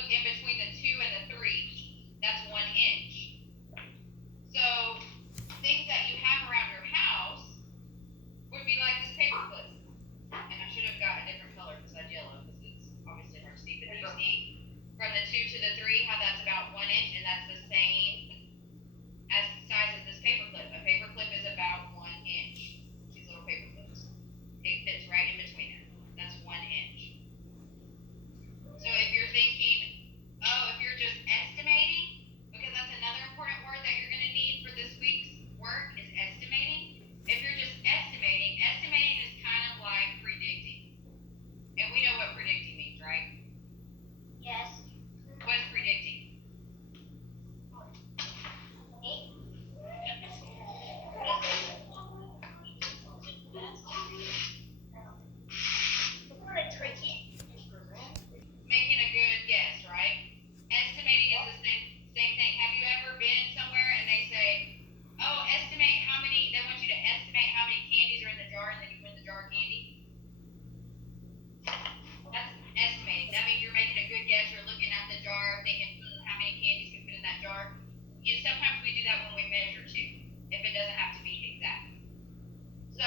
look in between the 2 and the 3, that's 1 inch. So things that you have around your house would be like this paper clip. And I should have got a different color because that's yellow, because it's obviously hard to see. But you see from the 2 to the 3 how that's about 1 inch, and that's the same as the size of this paper clip. A paper clip is about 1 inch. These little paper clips. It fits right in between it. That's 1 inch. So if you're thinking, oh, if you're just estimating, because that's another important word that you're going to need for this week's work is estimating. If you're just estimating, estimating is kind of like predicting. And we know what predicting means, right? Yes. What's predicting? Making a good guess, right? Estimating is the same thing. Have you ever been somewhere and they say, oh, estimate how many, they want you to estimate how many candies are in the jar, and then you win the jar of candy? That's estimating. That means you're making a good guess. You're looking at the jar, thinking, how many candies can fit in that jar? Sometimes we do that when we measure too, if it doesn't have to be exact. So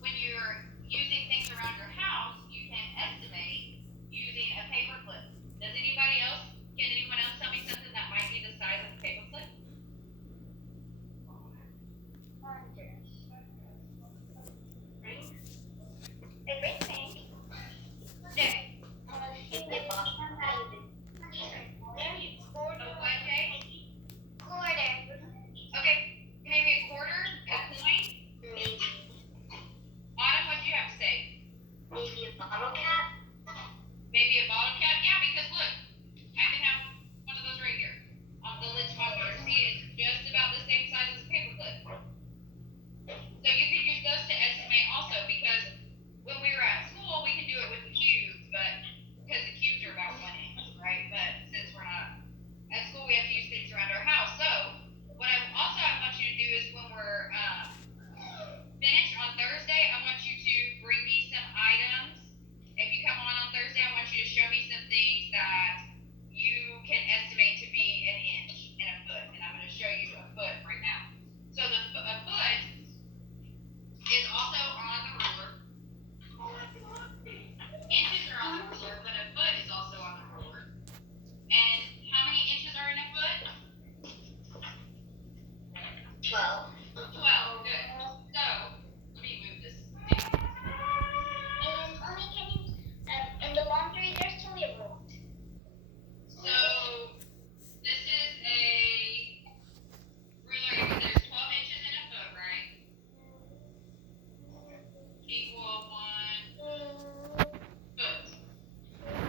when you're using things around your house, you can estimate using a paper clip. Can anyone else tell me something that might be the size of a paper clip? Okay, maybe a quarter, a coin? Autumn, what do you have to say? Maybe a bottle cap. Maybe a bottle cap? Yeah, because look, I can have one of those right here. The lid's small water. See, it's just about the same size as a paper clip. So you could use those to estimate also, because when we were at school, we could do it with the cubes, but because the cubes are about 1 inch, right? But since we're not at school, we have to use things around our house. So what I want you to do is when we're finished on Thursday, I want you to bring me some items. If you come on Thursday, I want you to show me some things that you can estimate to be an inch and a foot. And I'm going to show you a foot right now. So a foot is also on the ruler. Inches are on the ruler, but a foot is also on the ruler. And how many inches are in a foot? 12. 12, good. So, let me move this. And only can you, in the laundry, there's only a roll. So, this is a ruler. There's 12 inches in a foot, right? Equal 1 foot.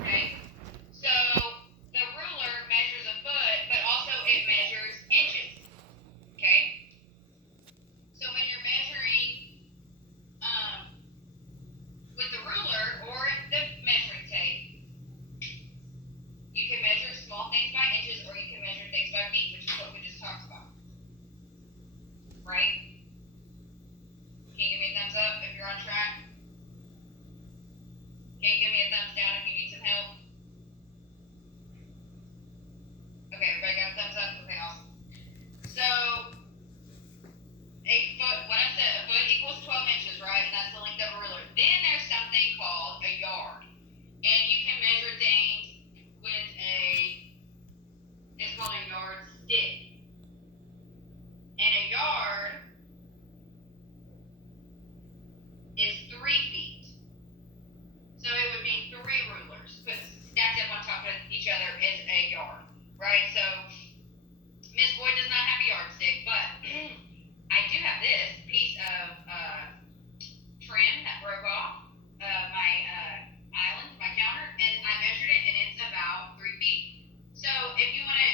Okay? So, the ruler measures a foot, but also it measures inches. Okay? So when you're measuring with the ruler or the measuring tape, you can measure small things by inches, or you can measure things by feet, which is what we just talked about. Right? Can you give me a thumbs up if you're on track? Can you give me a thumbs down if you need some help? Okay, everybody got a thumbs up? Okay, awesome. So a foot, what I said, a foot equals 12 inches, right? And that's the length of a ruler. Then there's something called a yard. And you can measure things with it's called a yardstick. And a yard is 3 feet. So it would be 3 rulers put stacked up on top of each other is a yard, right? So Miss Boyd does not have a yardstick, but I do have this piece of trim that broke off my island, my counter, and I measured it, and it's about 3 feet. So if you want to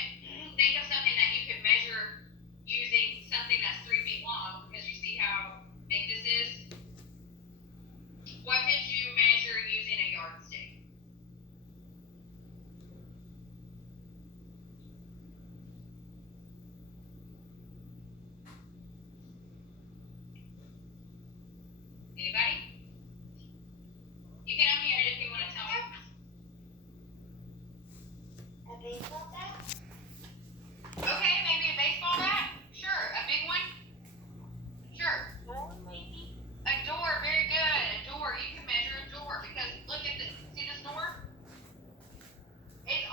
think of something that you could measure using something that's 3 feet long, because you see how big this is, what did you measure using a yardstick? baseball bat? Okay, maybe a baseball bat? Sure. A big one? Sure. Or maybe. A door, very good. A door. You can measure a door because look at this. See this door? It's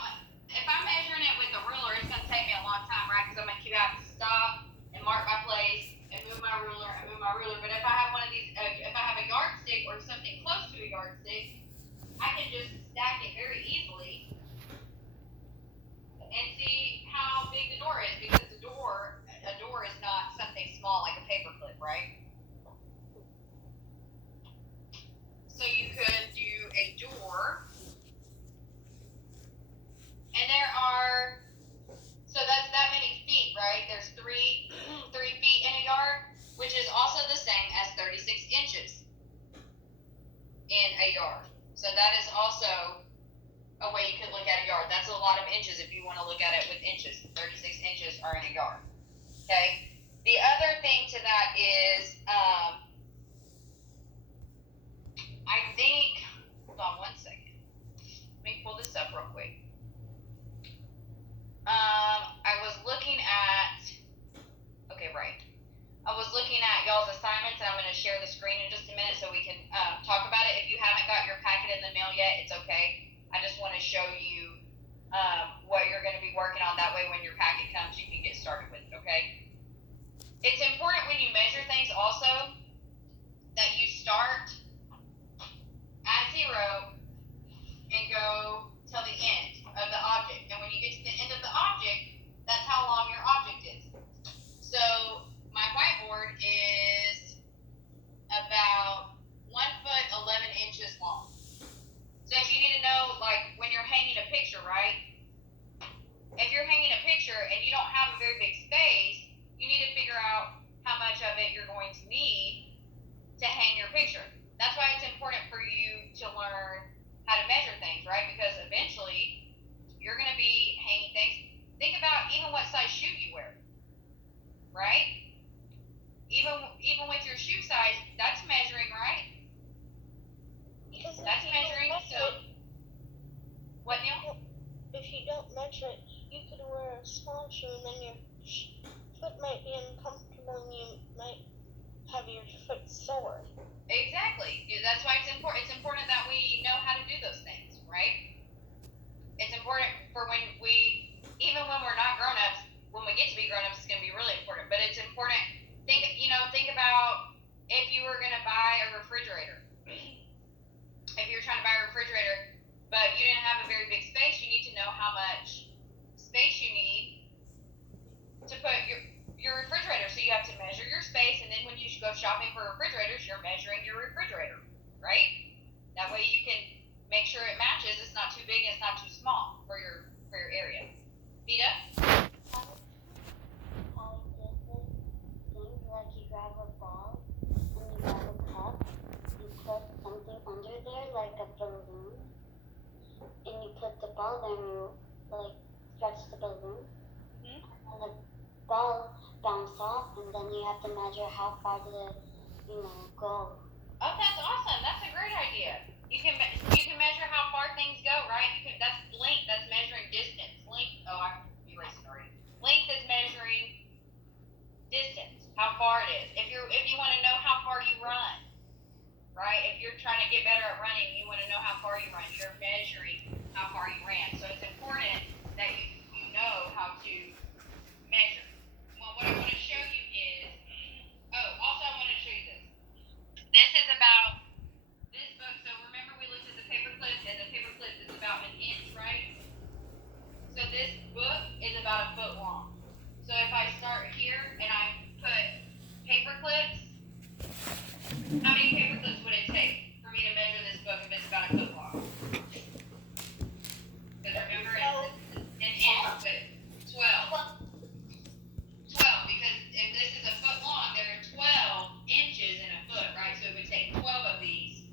if I'm measuring it with a ruler, it's gonna take me a long time, right? Because I'm gonna keep having to stop and mark my place and move my ruler and move my ruler. But if I have one of these, if I have a yardstick or something close to a yardstick, I can just stack it very easily and see how big the door is because a door is not something small like a paperclip, right? So you could do a door, and there are, so that's that many feet, right? There's 3 feet in a yard, which is also the same as 36 inches in a yard. So that is also a way you could look at a yard. That's a lot of inches if you want to look at it with inches. 36 inches are in a yard. Okay. The other thing to that is, I think, hold on one second. Let me pull this up real quick. I was looking at, okay, right. I was looking at y'all's assignments, and I'm going to share the screen in just a minute so we can talk about it. If you haven't got your packet in the mail yet, it's okay. I just want to show you what you're going to be working on. That way when your packet comes, you can get started with it, okay? It's important when you measure things also that you start at 0 and go till the end of the object. And when you get to the end of the object, that's how long your object is. So my whiteboard is about 1 foot 11 inches long. So if you need to know, like when you're hanging a picture, right? If you're hanging a picture and you don't have a very big space, you need to figure out how much of it you're going to need to hang your picture. That's why it's important for you to learn how to measure things, right? Because eventually you're going to be hanging things. Think about even what size shoe you wear, right? Even with your shoe size, that's measuring, right? Because That's measuring. So, what, Neil? If you don't measure it, you could wear a small shoe and then your foot might be uncomfortable and you might have your foot sore. Exactly. That's why it's important. It's important that we know how to do those things, right? It's important for when we, even when we're not grown-ups, when we get to be grown-ups, it's going to be really important. But it's important. Think about if you were going to buy a refrigerator. If you're trying to buy a refrigerator, but you didn't have a very big space, you need to know how much space you need to put your refrigerator. So you have to measure your space, and then when you go shopping for refrigerators, you're measuring your refrigerator, right? That way you can make sure it matches. It's not too big, it's not too small for your area. Vita? Like you grab a ball and you grab a cup, you put something under there like a balloon, and you put the ball there and you like stretch the balloon, and the ball bounce off, and then you have to measure how far did it, go. Oh, that's awesome. That's a great idea. You can measure how far things go, right? That's length. That's measuring distance. Length. Oh, I erased it already. Length is measuring distance. How far it is. If you want to know how far you run, right? If you're trying to get better at running, you want to know how far you run. You're measuring how far you ran. So it's important that you know how to measure. Well, what I want to show you is. Also I want to show you this. This is about this book. So remember we looked at the paper clip, and the paper clip is about 1 inch, right? So this book is about 1 foot long. So if I start here and I put paper clips, how many paper clips would it take for me to measure this book if it's about 1 foot long? Because remember it's an inch, but 12. 12, because if this is 1 foot long, there are 12 inches in a foot, right? So it would take 12 of these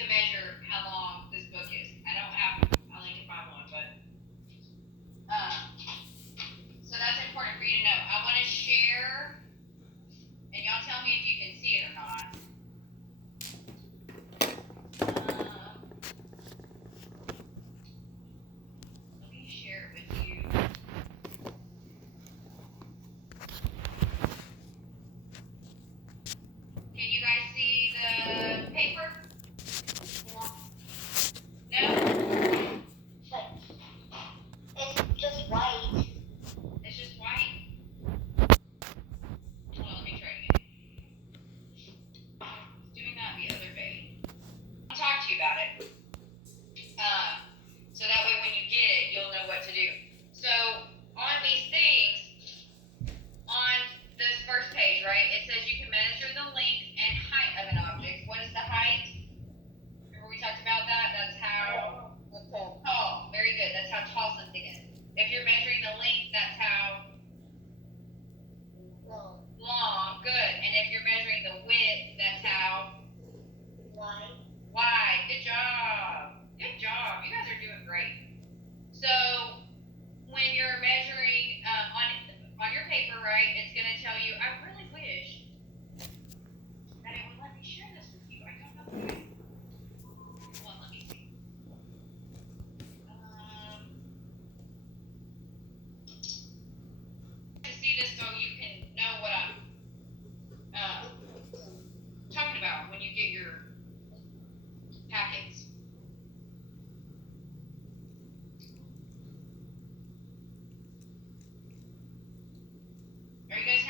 to measure how long this book is. I'll link if I want, but so that's important for you to know. I want to share, and y'all tell me if you can see it or not.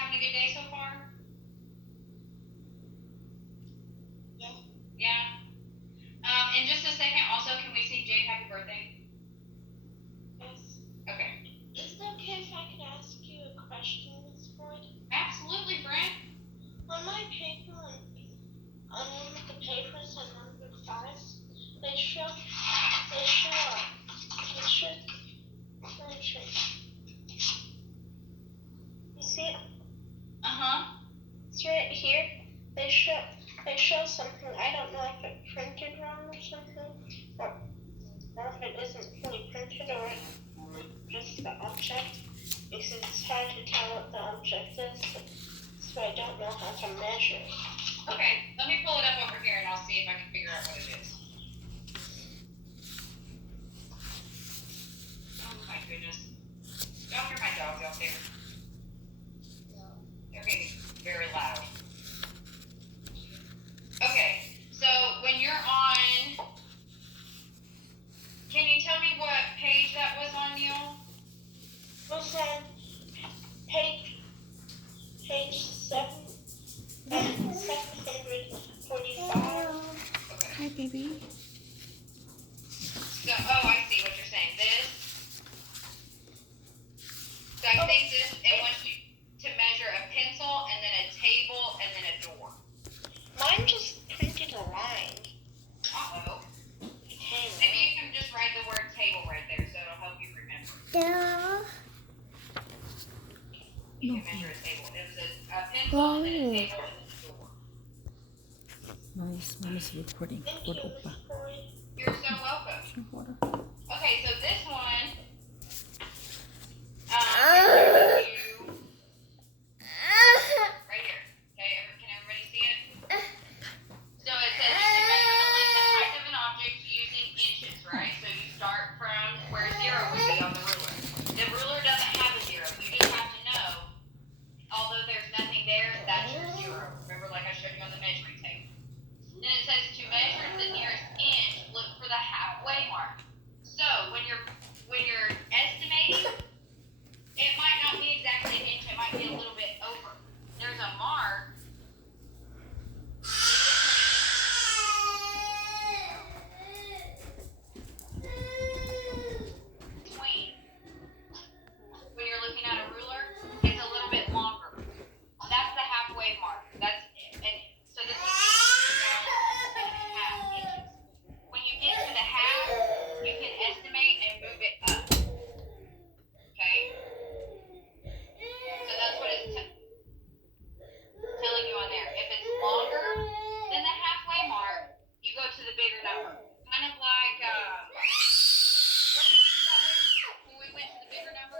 having a good day so far? Yeah. Yeah. In just a second, also, can we sing Jade happy birthday? Yes. Okay. Is it okay if I could ask you a question, Miss Ford? Absolutely, friend. On my paper, on one of the papers on number 5, they show a picture. You see it? Uh-huh. It's right here. They show something. I don't know if it printed wrong or something, or if it isn't fully printed or just the object. Because it's hard to tell what the object is, so I don't know how to measure it. Okay, let me pull it up over here and I'll see if I can figure out what it is. Oh my goodness. Y'all hear my dogs out there? No. They're getting very loud. Okay, so when you're on, can you tell me what page that was on, Neil? It was on page 7, 745. Okay. Hi, baby. So, oh, I see what you're saying. This. So I think this, it wants you to measure a pencil and then a table and then a door. Mine just printed a line. Uh-oh. Hey, Maybe you can just write the word table right there so it'll help you remember. You can measure a table. It was a pencil and then a table and then a door. Nice. Mom is recording thank for you, Opa. Miss Ford. You're so welcome. Drink water. Okay, so this one, is showing you right here. Okay, can everybody see it? So it says you can measure the length and height of an object using inches, right? So you start from where 0 would be on the ruler. The ruler doesn't have a 0. You just have to know, although there's nothing there, that's your 0. Remember, like I showed you on the measuring tape. Then it says to measure the nearest inch, look for the halfway mark. So when you're estimating, it might not be exactly an inch, it might be a little bit over. There's a mark between. When you're looking at a ruler, it's a little bit longer. That's the halfway mark. And so this is 1.5 inches. When you get to the half, you can estimate and move it up. Okay? So that's what it's telling you on there. If it's longer than the halfway mark, you go to the bigger number. Kind of like, what did we do that with when we went to the bigger number?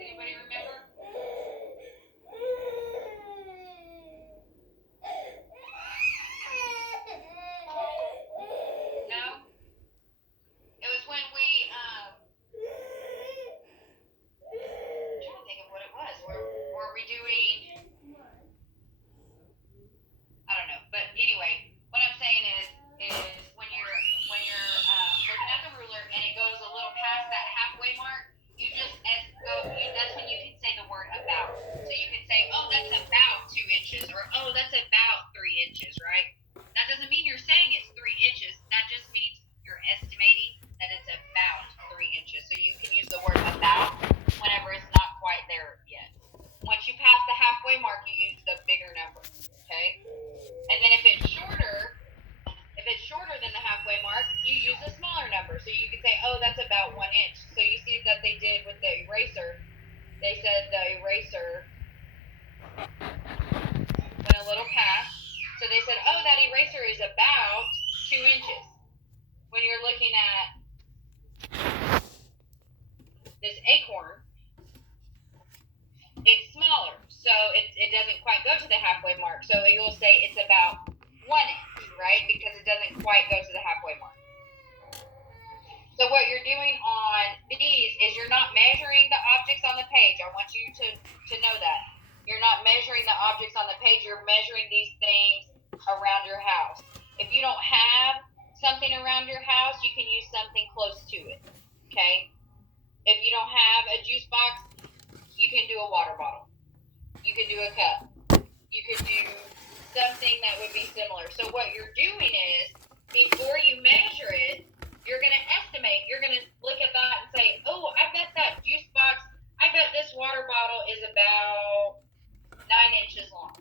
Anybody remember? No? It was when we, I'm trying to think of what it was. Were we doing, I don't know. But anyway, what I'm saying is when you're looking at the ruler and it goes a little past that halfway mark, that's when you can say the word about. So you can say, oh, that's about 2 inches, or oh, that's about 3 inches, right? That doesn't mean you're saying it's 3 inches. That just means you're estimating that it's about 3 inches. So you can use the word about whenever it's not quite there yet. Once you pass the halfway mark, you use the bigger number, okay? And then if it's shorter than the halfway mark, you use a smaller number. So you can say, oh, that's about 1 inch. So you see that they did with the eraser. They said the eraser went a little past. So they said, oh, that eraser is about 2 inches. When you're looking at this acorn, it's smaller. So it doesn't quite go to the halfway mark. So you'll say it's about 1 inch, right? Because it doesn't quite go to the halfway mark. So what you're doing on these is you're not measuring the objects on the page. I want you to know that. You're not measuring the objects on the page. You're measuring these things around your house. If you don't have something around your house, you can use something close to it, okay? If you don't have a juice box, can do a water bottle. You can do a cup. You could do something that would be similar. So what you're doing is, before you measure it, you're going to estimate. You're going to look at that and say, oh, I bet that juice box, I bet this water bottle is about 9 inches long,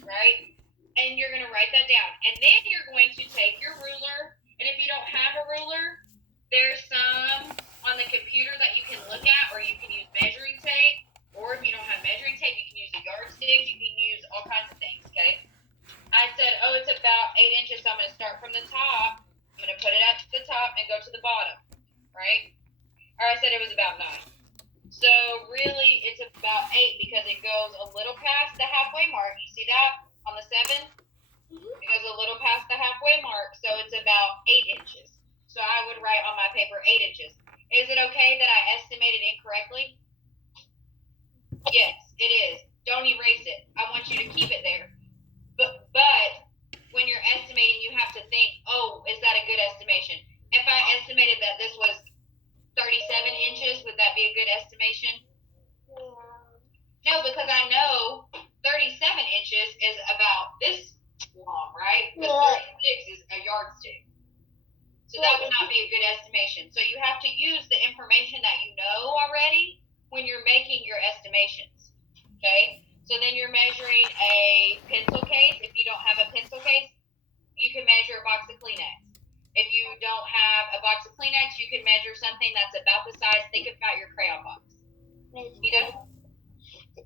right? And you're going to write that down. And then you're going to take your ruler, and if you don't have a ruler, there's some on the computer that you can look at, or you can use measuring tape. Or if you don't have measuring tape, you can use a yardstick. You can use all kinds of things, okay? I said, oh, it's about 8 inches, so I'm going to start from the top. I'm going to put it at the top and go to the bottom, right? Or I said it was about 9. So really, it's about 8 because it goes a little past the halfway mark. You see that on the 7? It goes a little past the halfway mark, so it's about 8 inches. So I would write on my paper 8 inches. Is it okay that I estimated incorrectly? Yes, it is. Don't erase it. I want you to keep it there. But when you're estimating, you have to think, oh, is that a good estimation? If I estimated that this was 37 inches, would that be a good estimation? No, because I know 37 inches is about this long, right? Because 36 is a yardstick. So that would not be a good estimation. So you have to use the information that you know already when you're making your estimations, okay? So then you're measuring a pencil case. If you don't have a pencil case, you can measure a box of Kleenex. If you don't have a box of Kleenex, you can measure something that's about the size, think about your crayon box. You know?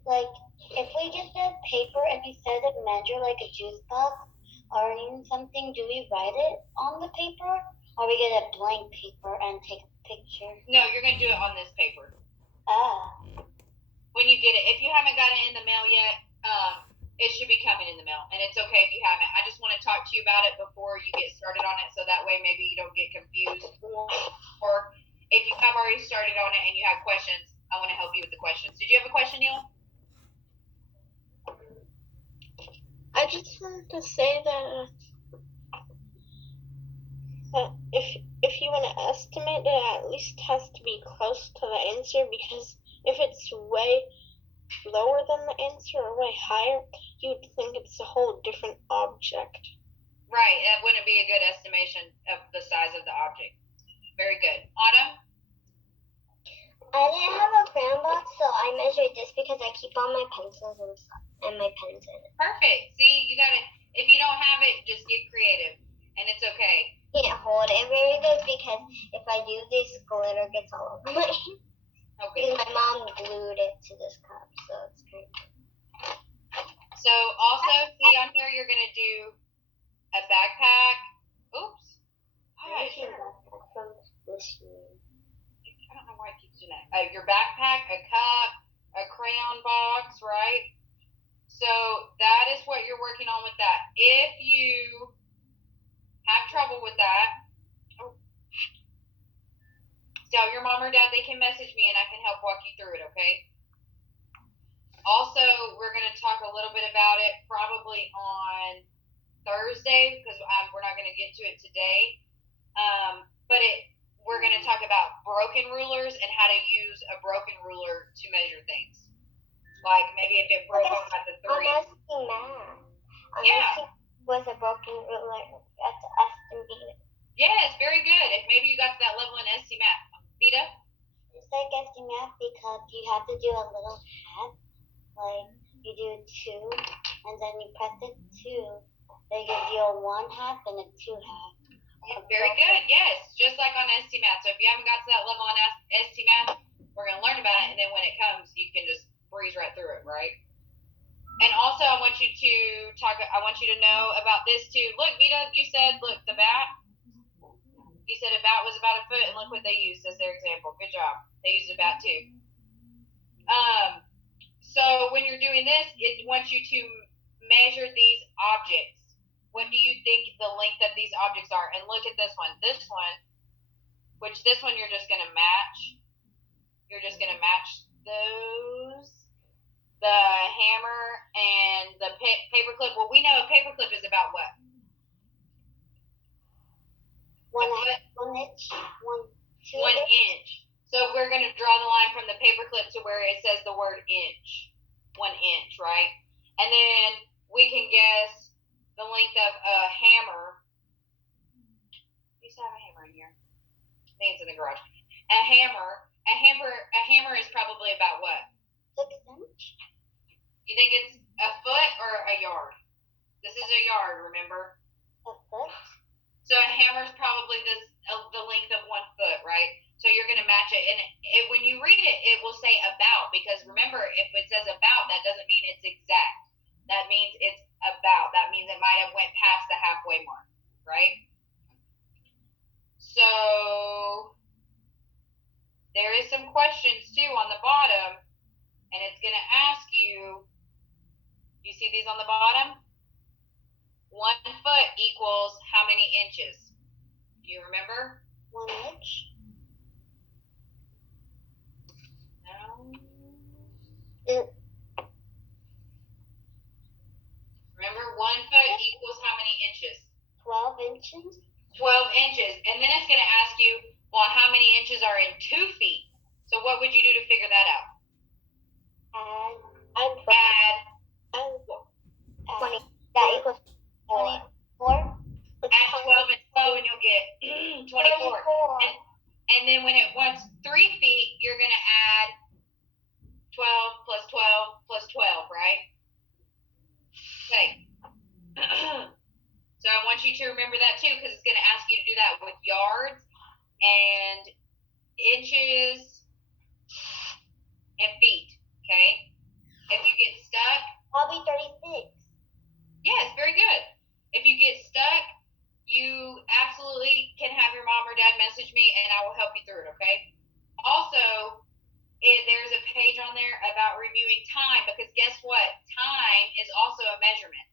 Like, if we get the paper and we set it measure like a juice box or even something, do we write it on the paper? Or we get a blank paper and take a picture? No, you're going to do it on this paper. When you get it. If you haven't got it in the mail yet, it should be coming in the mail. And it's okay if you haven't. I just want to talk to you about it before you get started on it, so that way maybe you don't get confused. Or if you have already started on it and you have questions, I want to help you with the questions. Did you have a question, Neil? I just wanted to say that if you want to estimate it, at least has to be close to the answer, because if it's way lower than the answer or way higher, you'd think it's a whole different object. Right, that wouldn't be a good estimation of the size of the object. Very good. Autumn? I didn't have a crayon box, so I measured this because I keep all my pencils and stuff and my pens in it. Perfect. See, you got it. If you don't have it, just get creative, and it's okay. Can't hold it very good because if I do, this glitter gets all over my Okay. because my mom glued it to this cup, so it's great. So also, see on here, you're going to do a backpack. Oops. Gosh. From this year. I don't know why it keeps doing that. Your backpack, a cup, a crayon box, right? So that is what you're working on with that. If you have trouble with that, tell your mom or dad they can message me and I can help walk you through it, okay? Also, we're going to talk a little bit about it probably on Thursday because we're not going to get to it today. But we're going to talk about broken rulers and how to use a broken ruler to measure things. Like maybe if it broke off at the 3. I'm asking math. Yeah. Was a broken ruler at the estimate. Yes, very good. If maybe you got to that level in SC Math. Vita? It's like SC Math because you have to do a little half. Like you do 2 and then you press the 2. They give you a 1 half and a 2 half. Yeah, very good. Yes, just like on ST Math. So if you haven't got to that level on ST Math, we're going to learn about it, and then when it comes, you can just breeze right through it, right? And also, I want you to know about this too. Look, Vita, you said, look, the bat. You said a bat was about a foot, and look what they used as their example. Good job. They used a bat too. So when you're doing this, it wants you to measure these objects. What do you think the length of these objects are? And look at this one. This one, which this one you're just going to match. You're just going to match those. The hammer and the paperclip. Well, we know a paperclip is about what? 1 inch. 2 1 inch. So but we're going to draw the line from the paperclip to where it says the word inch. 1 inch, right? And then we can guess the length of a hammer. You used to have a hammer in here. I think it's in the garage. A hammer is probably about what? 6 inch. You think it's a foot or a yard? This is a yard, remember? A foot. So a hammer is probably the length of 1 foot, right? So you're going to match it. And when you read it, it will say about, because remember, if it says about, that doesn't mean it's exact. That means it's about. That means it might have went past the halfway mark, right? So there is some questions too on the bottom, and it's going to ask you, you see these on the bottom? 1 foot equals how many inches? Do you remember? 1 inch. No. Mm. Remember, 1 foot equals how many inches? 12 inches. 12 inches. And then it's going to ask you, well, how many inches are in 2 feet? So what would you do to figure that out? Add 20. That equals 24. Add 12 and 12 and you'll get 24. And then when it wants 3 feet, you're going to add 12 plus 12 plus 12, right? Okay. So I want you to remember that too, because it's going to ask you to do that with yards and inches and feet, okay? If you get stuck, I'll be 36. yes, very good. If you get stuck, you absolutely can have your mom or dad message me and I will help you through it, okay? Also, there's a page on there about reviewing time, because guess what? Time is also a measurement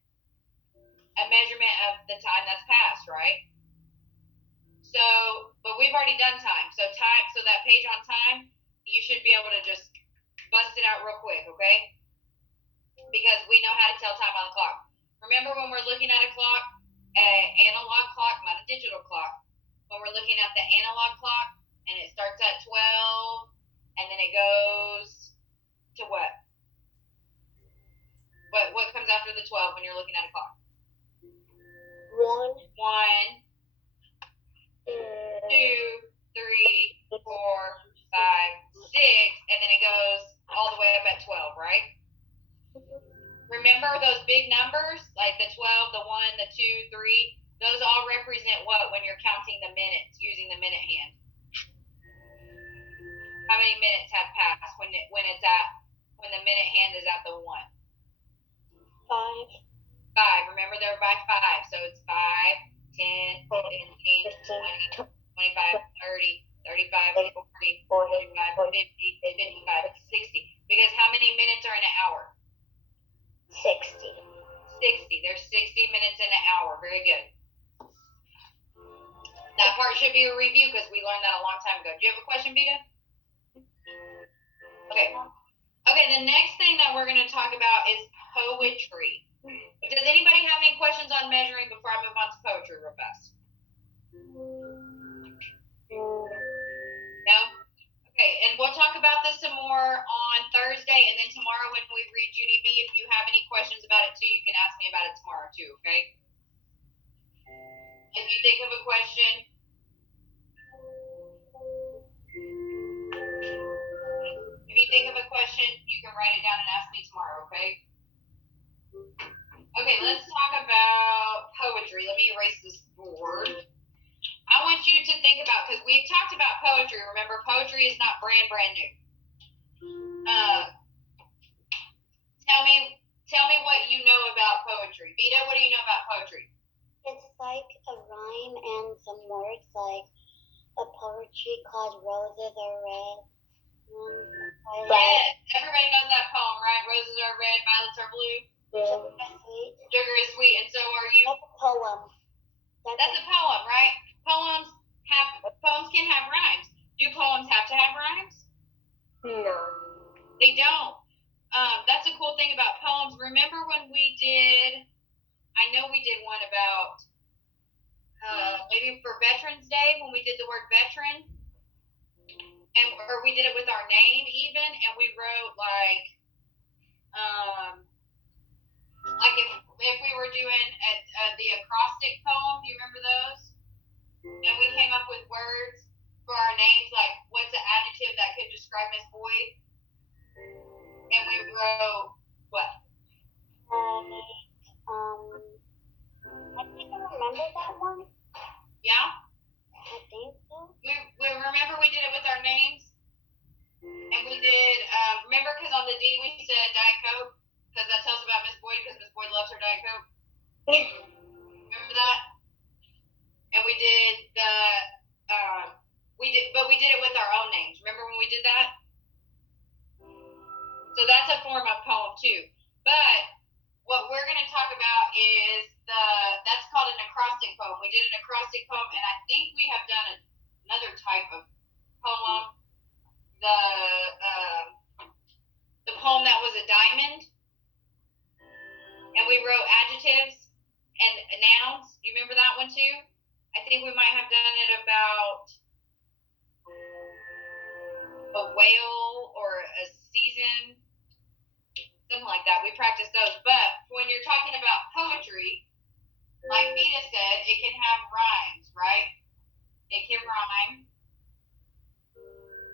of the time that's passed, right? So, but we've already done time. So that page on time, you should be able to just bust it out real quick, okay? Because we know how to tell time on the clock. Remember when we're looking at a clock, an analog clock, not a digital clock. When we're looking at the analog clock and it starts at 12 and then it goes to what? What comes after the 12 when you're looking at a clock? 1, 1, 2, 3, 4, 5, 6, and then it goes all the way up at 12, right? Remember those big numbers, like the 12, the 1, the 2, 3, those all represent what when you're counting the minutes using the minute hand? How many minutes have passed when the minute hand is at the 1? 5. 5. Remember they're by 5, so it's 5, 10, 15, 20, 25, 30, 35, 40, 45, 50, 55, 60. Because how many minutes are in an hour? 60. 60. There's 60 minutes in an hour. Very good. That part should be a review because we learned that a long time ago. Do you have a question, Vita? Okay. Okay, the next thing that we're going to talk about is poetry. Does anybody have any questions on measuring before I move on to poetry real fast? No? Okay, and we'll talk about this some more on Thursday, and then tomorrow when we read Junie B, if you have any questions about it too, you can ask me about it tomorrow too, okay? If you think of a question, you can write it down and ask me tomorrow, okay? Okay, let's talk about poetry. Let me erase this board. I want you to think about, because we've talked about poetry. Remember, poetry is not brand new. Tell me what you know about poetry. Vita, what do you know about poetry? It's like a rhyme and some words, like a poetry called Roses Are Red. Yes, everybody knows that poem, right? Roses are red, violets are blue. Sugar is sweet. Sugar is sweet, and so are you. That's a poem. That's a poem, right? Poems can have rhymes. Do poems have to have rhymes? No. They don't. That's a cool thing about poems. Remember when we did? I know we did one about maybe for Veterans Day when we did the word veteran. or we did it with our name even, and we wrote like if we were doing the acrostic poem, do you remember those? And we came up with words for our names, like what's an adjective that could describe Miss Boyd, and we wrote what? I think I remember that one. Yeah. I think so. We remember we did it with our names, and we did remember because on the D we said Diet Coke because that tells about Miss Boyd because Miss Boyd loves her Diet Coke. Remember that? And we did but we did it with our own names. Remember when we did that? So that's a form of poem too. But what we're going to talk about is that's called an acrostic poem. We did an acrostic poem, and I think we have done another type of poem. The poem that was a diamond, and we wrote adjectives and nouns. Do you remember that one too? I think we might have done it about a whale or a season, something like that. We practiced those. But when you're talking about poetry, like Vita said, it can have rhymes, right? It can rhyme.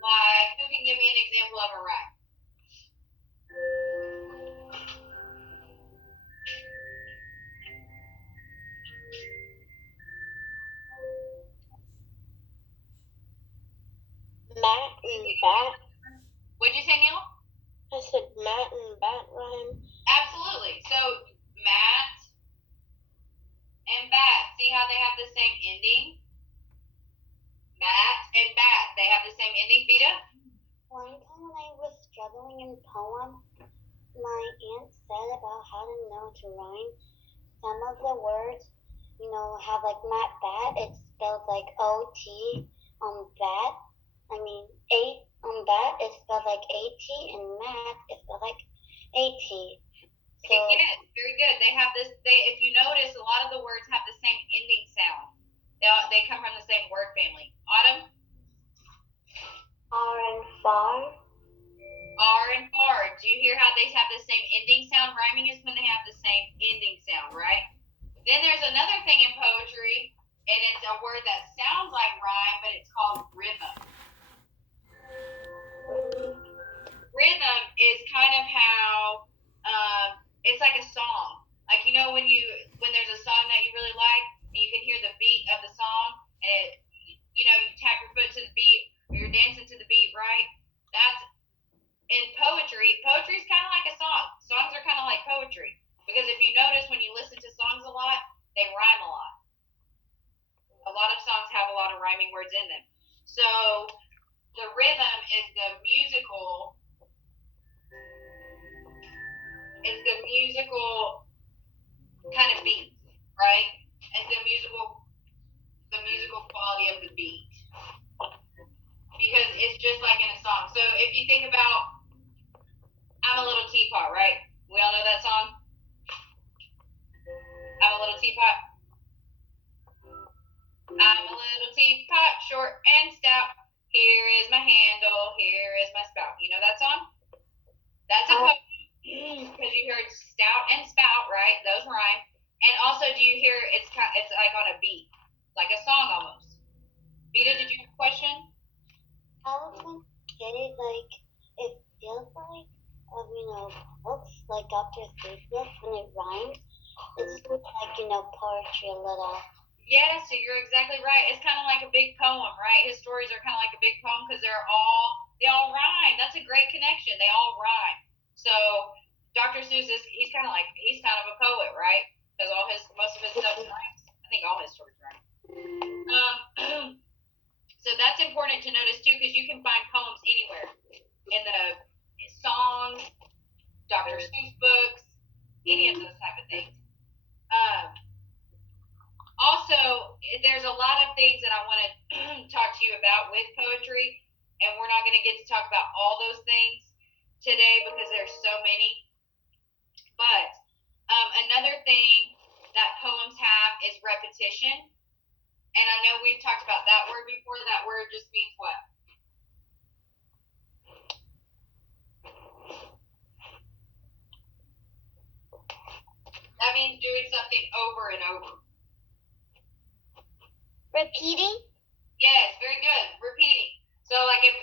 Like, who can give me an example of a rhyme? Mat and bat. What'd you say, Neil? I said mat and bat rhyme. Absolutely. So, mat and bat. See how they have the same ending? Mat and bat. They have the same ending, Vita? One time when I was struggling in poem, my aunt said about how to know to rhyme. Some of the words, have like mat bat. It's spelled like OT on bat. A on bat is spelled like AT, and mat is spelled like AT. So yes, very good. They have this. If you notice, a lot of the words have the same ending sound. They come from the same word family. Autumn. R and far. R and far. Do you hear how they have the same ending sound? Rhyming is when they have the same ending sound, right? Then there's another thing in poetry, and it's a word that sounds like rhyme, but it's called rhythm. Rhythm is kind of how it's like a song. Like when there's a song that you really like, and you can hear the beat of the song, and you tap your foot to the beat, or you're dancing to the beat, right? That's in poetry. Poetry is kind of like a song. Songs are kind of like poetry because if you notice when you listen to songs a lot, they rhyme a lot. A lot of songs have a lot of rhyming words in them. So the rhythm is the musical kind of beat, right? It's the musical quality of the beat. Because it's just like in a song. So if you think about I'm a Little Teapot, right? We all know that song? I'm a little teapot. I'm a little teapot, short and stout. Here is my handle, here is my spout. You know that song? That's a poem. Because you heard stout and spout, right? Those rhyme. And also, do you hear it's like on a beat, like a song almost. Vita, did you have a question? I was going to say, like, it feels like, books like Dr. Seuss, when it rhymes, it's like, poetry a little. Yeah, so you're exactly right. It's kind of like a big poem, right? His stories are kind of like a big poem because they all rhyme. That's a great connection. They all rhyme. So Dr. Seuss he's kind of a poet, right? Because most of his stuff rhymes. I think all his stories rhyme. So that's important to notice too, because you can find poems anywhere in the songs, Dr. Seuss books, any of those type of things. Also, there's a lot of things that I want to talk to you about with poetry, and we're not going to get to talk about all those things today because there's so many. But another thing that poems have is repetition. And I know we've talked about that word before. That word just means what? over and over? Repeating? Yes, very good. Repeating. So like if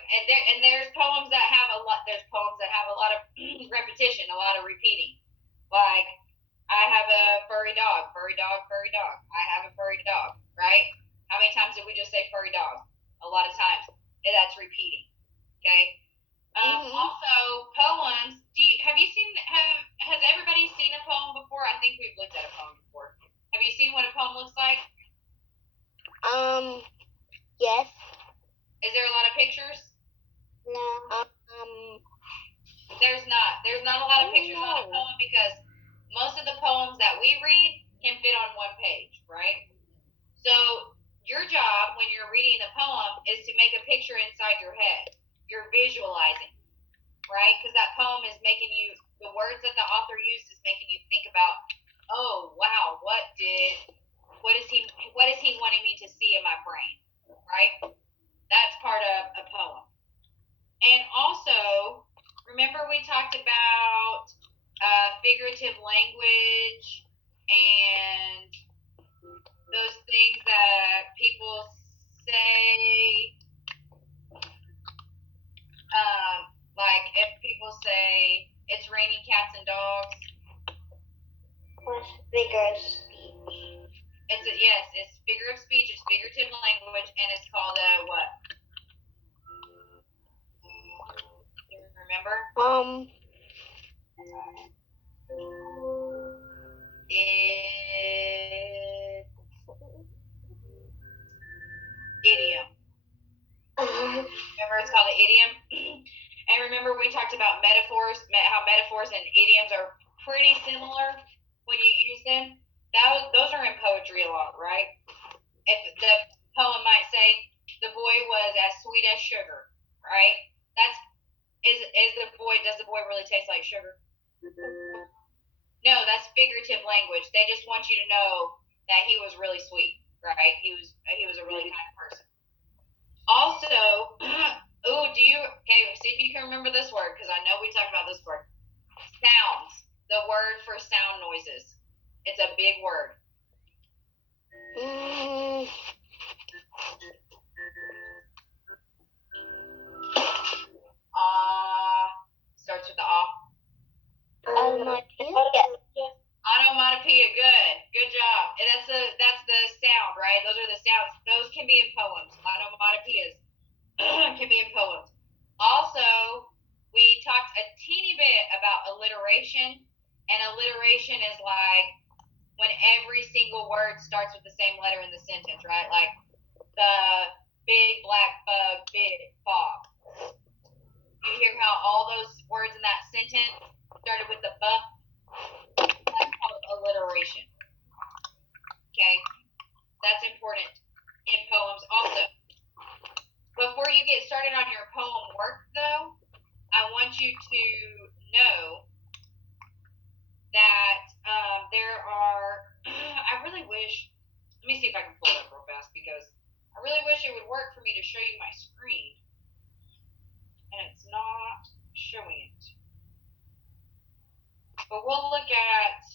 there's poems that have a lot. There's poems that have a lot of repetition, a lot of repeating. Like I have a furry dog, furry dog, furry dog. I have a furry dog. Right? How many times did we just say furry dog? A lot of times. And that's repeating. Okay. Also, poems. Has everybody seen a poem before? I think we've looked at a poem before. Have you seen what a poem looks like? Yes. Is there a lot of pictures? No. There's not. There's not a lot of pictures on a poem because most of the poems that we read can fit on one page, right? So your job when you're reading the poem is to make a picture inside your head. You're visualizing, right? Because that poem is making you, the words that the author used is making you think about, oh wow, what is he wanting me to see in my brain, right? That's part of a poem. And also, remember we talked about figurative language and those things that people say, like if people say it's raining cats and dogs. What's figure of speech? It's figure of speech, it's figurative language, and it's called what? Do you remember? Idiom. Remember, it's called an idiom. And remember, we talked about metaphors, how metaphors and idioms are pretty similar when you use them. Those are in poetry a lot, right? If the poem might say, "The boy was as sweet as sugar," right? Does the boy really taste like sugar? No, that's figurative language. They just want you to know that he was really sweet, right? He was a really kind person. Also, see if you can remember this word, because I know we talked about this word. Sounds. The word for sound noises. It's a big word. Starts with the Onomatopoeia. Good job. And that's the sound, right? Those are the sounds. Those can be in poems. Onomatopoeias can be in poems. Also, we talked a teeny bit about alliteration, and alliteration is like when every single word starts with the same letter in the sentence, right? Like the big black bug, big fog. You hear how all those words in that sentence started with the "b"? That's called alliteration. Okay? That's important in poems also. Before you get started on your poem work, though, I want you to know that there are, I really wish, let me see if I can pull it up real fast, because I really wish it would work for me to show you my screen. And it's not showing it. But we'll look at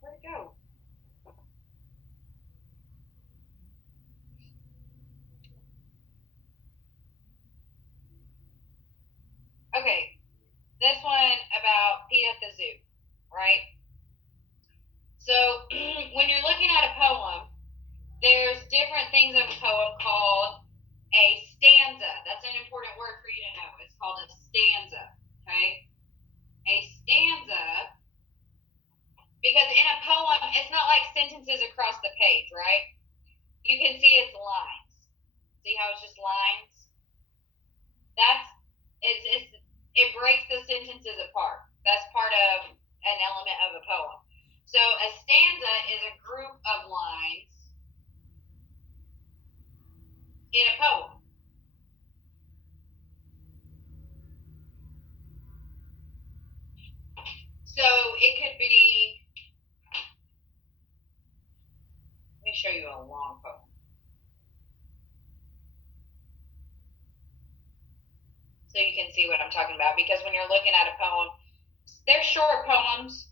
where'd it go? Okay, this one about Pete at the zoo, right? So when you're looking at a poem, there's different things of a poem called a stanza. That's an important word for you to know. It's called a stanza, okay? A stanza, because in a poem, it's not like sentences across the page, right? You can see it's lines. See how it's just lines? It breaks the sentences apart. That's part of an element of a poem. So a stanza is a group of lines in a poem. So it could show you a long poem. So you can see what I'm talking about, because when you're looking at a poem, they're short poems.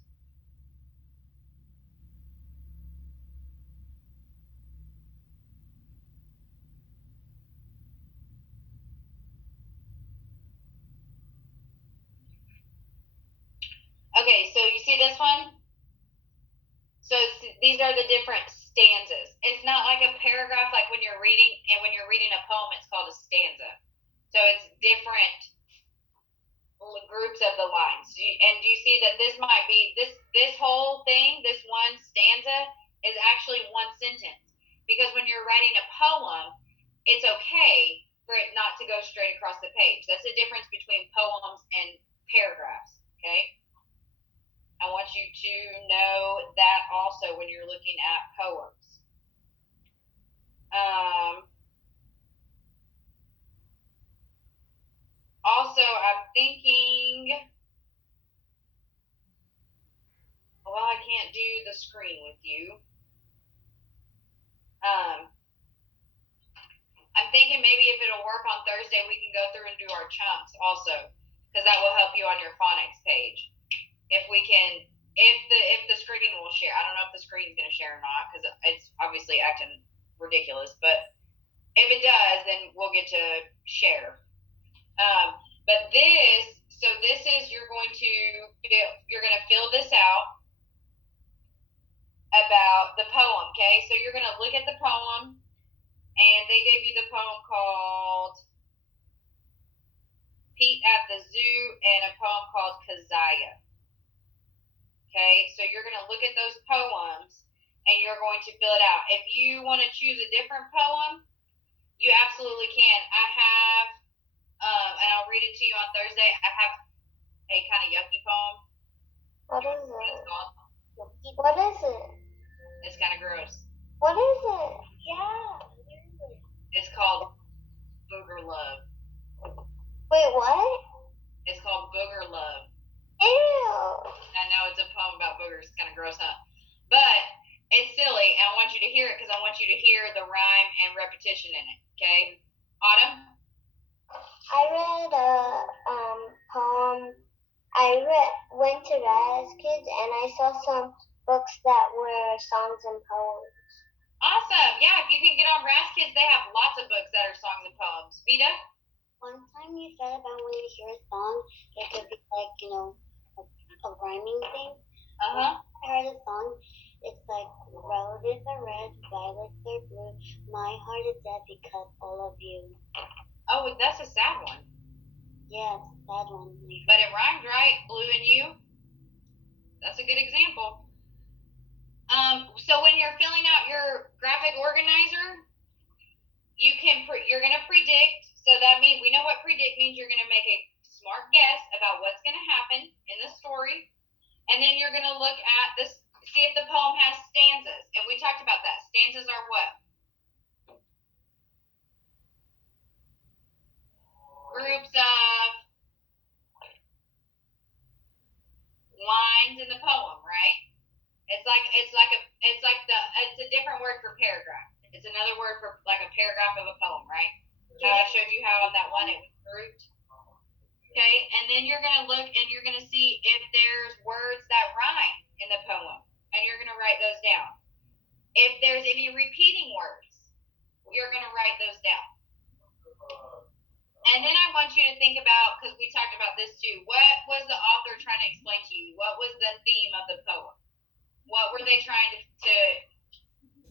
Okay, so you see this one? So these are the different stanzas. It's not like a paragraph like when you're reading, and when you're reading a poem, it's called a stanza. So it's different groups of the lines. And you see that this might be, this whole thing, this one stanza is actually one sentence. Because when you're writing a poem, it's okay for it not to go straight across the page. That's the difference between poems and paragraphs, okay? I want you to know that also when you're looking at poems. Also, I'm thinking, well, I can't do the screen with you. I'm thinking maybe if it'll work on Thursday, we can go through and do our chunks also, because that will help you on your phonics page. If we can, if the screen will share. I don't know if the screen's going to share or not, because it's obviously acting ridiculous. But if it does, then we'll get to share. But this is, you're going to fill this out about the poem. Okay, so you're going to look at the poem, and they gave you the poem called Pete at the Zoo and a poem called Keziah. Okay, so you're going to look at those poems and you're going to fill it out. If you want to choose a different poem, you absolutely can. I have, and I'll read it to you on Thursday, I have a kind of yucky poem. What is What it's it? called? What is it? It's kind of gross. What is it? Yeah. It's called Booger Love. Wait, what? It's called Booger Love. Ew. I know it's a poem about boogers. It's kind of gross, huh? But it's silly, and I want you to hear it because I want you to hear the rhyme and repetition in it. Okay, Autumn? I read a poem. Went to Raz Kids and I saw some books that were songs and poems. Awesome. Yeah, if you can get on Raz Kids, they have lots of books that are songs and poems. Vita? One time you said about when you hear a song, it could be like, a rhyming thing. Uh-huh. I heard a song. It's like, roses are red, violets are blue. My heart is dead because all of you. Oh, that's a sad one. Yeah, it's a sad one. But it rhymed right. Blue and you. That's a good example. So when you're filling out your graphic organizer, you're gonna predict. So that means, we know what predict means. You're gonna make a smart guess about what's gonna happen in the story, and then you're gonna look at this, see if the poem has stanzas. And we talked about that. Stanzas are what? Groups of lines in the poem, right? It's a different word for paragraph. It's another word for like a paragraph of a poem, right? How I showed you how on that one it was grouped. Okay, and then you're gonna look and you're gonna see if there's words that rhyme in the poem, and you're gonna write those down. If there's any repeating words, you're gonna write those down. And then I want you to think about, because we talked about this too, what was the author trying to explain to you? What was the theme of the poem? What were they trying to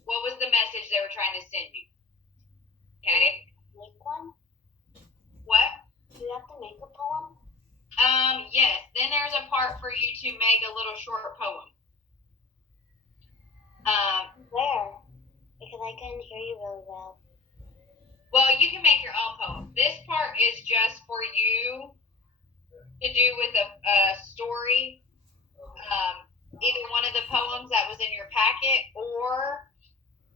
what was the message they were trying to send you? Okay? Make one? What? Do you have to make a poem? Yes. Then there's a part for you to make a little short poem. Where? Because I couldn't hear you really well. Well, you can make your own poem. This part is just for you to do with a story, either one of the poems that was in your packet or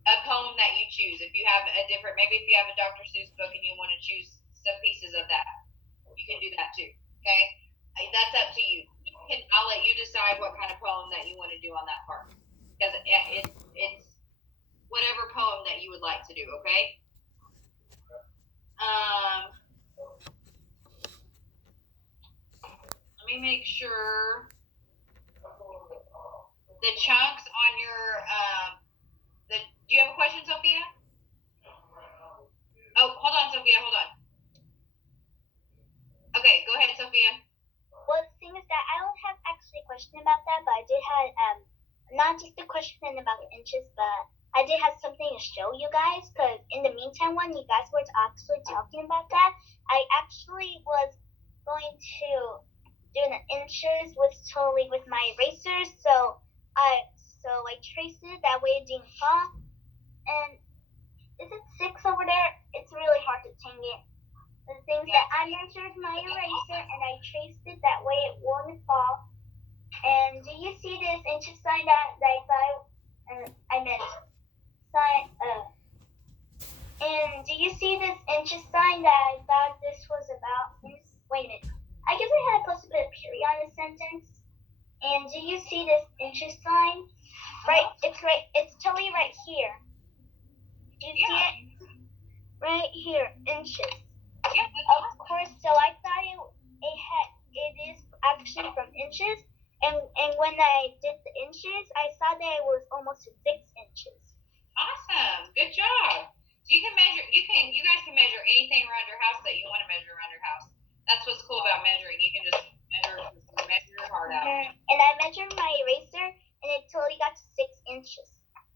a poem that you choose. If you have a different, maybe if you have a Dr. Seuss book and you want to choose some pieces of that, you can do that too. Okay, that's up to you. I'll let you decide what kind of poem that you want to do on that part, because it's whatever poem that you would like to do, okay? Let me make sure the chunks on your, do you have a question, Sophia? Oh, hold on, Sophia, hold on. Okay, go ahead, Sophia. Well, the thing is that I don't have actually a question about that, but I did have not just a question about the inches, but I did have something to show you guys. Because in the meantime, when you guys were actually talking about that, I actually was going to do the inches with my eraser. So I traced it that way it didn't fall. And is it 6 over there? It's really hard to change it. The things that I measured my eraser and I traced it that way it won't fall. And do you see this inch sign that I thought I meant sign and do you see this inch sign that I thought this was about? Wait a minute. I guess I had to put a bit of period on the sentence. And do you see this inch sign? Right, it's totally right here. Do you see it? Right here, inches. Yeah, Of course, so I thought it is actually from inches, and when I did the inches, I saw that it was almost 6 inches. Awesome, good job. So you guys can measure anything around your house that you want to measure around your house. That's what's cool about measuring. You can just measure your heart out. And I measured my eraser, and it totally got to 6 inches.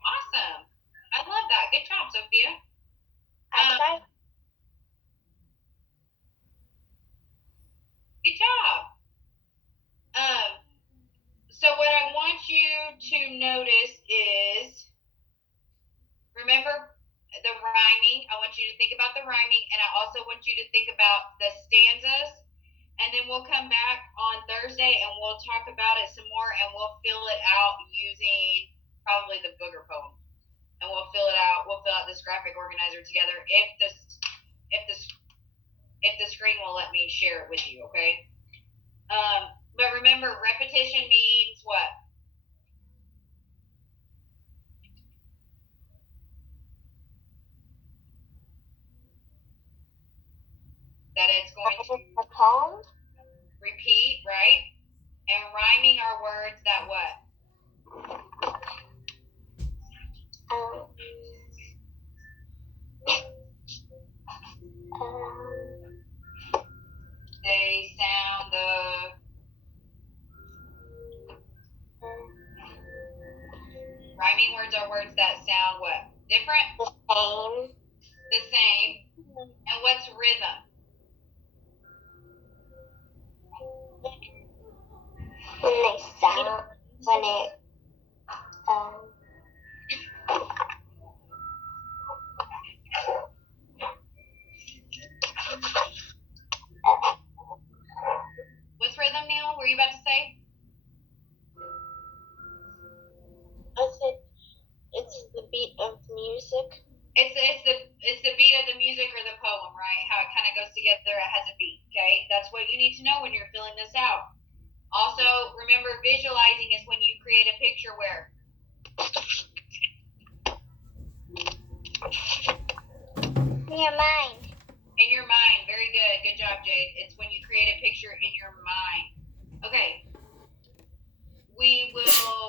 Awesome. I love that. Good job, Sophia. Good job. So what I want you to notice is, remember the rhyming. I want you to think about the rhyming, and I also want you to think about the stanzas. And then we'll come back on Thursday and we'll talk about it some more, and we'll fill it out using probably the booger poem. And we'll fill it out. We'll fill out this graphic organizer together if the screen will let me share it with you, okay? But remember, repetition means what? That it's going to a poem. Repeat, right? And rhyming are words that what? They sound rhyming words are words that sound what? Different? The same. And what's rhythm? When they sound, when it, What's rhythm, Neil? Were you about to say? I said it's the beat of music. It's the beat of the music or the poem, right? How it kind of goes together. It has a beat. Okay, that's what you need to know when you're filling this out. Also, remember, visualizing is when you create a picture where. in your mind. In your mind. Very good. Good job, Jade. It's when you create a picture in your mind. Okay. We will